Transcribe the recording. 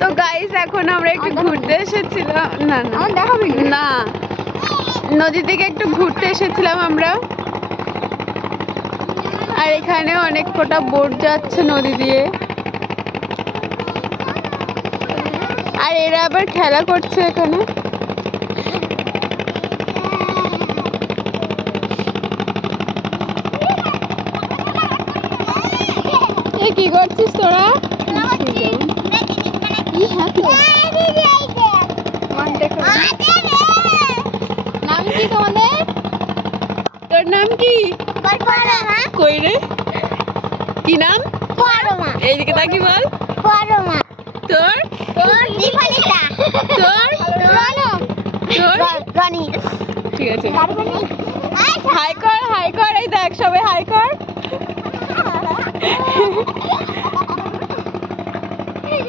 তো গাইস এখন আমরা একটু ঘুরতে এসেছিলাম, না না দেখাবি না, নদী থেকে একটু ঘুরতে এসেছিলাম আমরা। আর এখানে অনেক কটা বোট যাচ্ছে নদী দিয়ে, আর এরা আবার খেলা করছে এখানে। এ কি করছিস তোরা? নাম কি তোমাদের? তোর নাম কি? কই রে, কি নাম? এইদিকে তাকি বল। তোর তোর ঠিক আছে, হাই কর হাই কর, এই দেখ সবাই হাই কর। এই